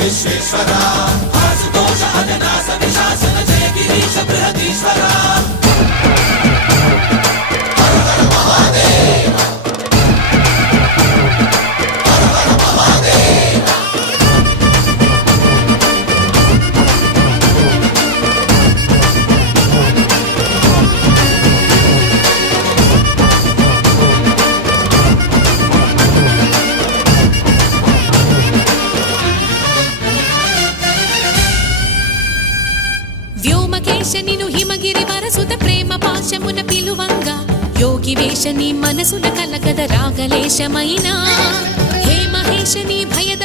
విశ్వేశ్వరా ఆశుతోష అజనాస విశాసన జయ గిరీశ బృహదీశ్వరా హర హర మహాదేవ హర హర మహాదేవ వ్యోమకేశనిను హిమగిరి వరసుత ప్రేమ పాశమున పిలువంగా యోగి వేషని మనసున కలకద రాగలేశమైనా హే మహేశని భయద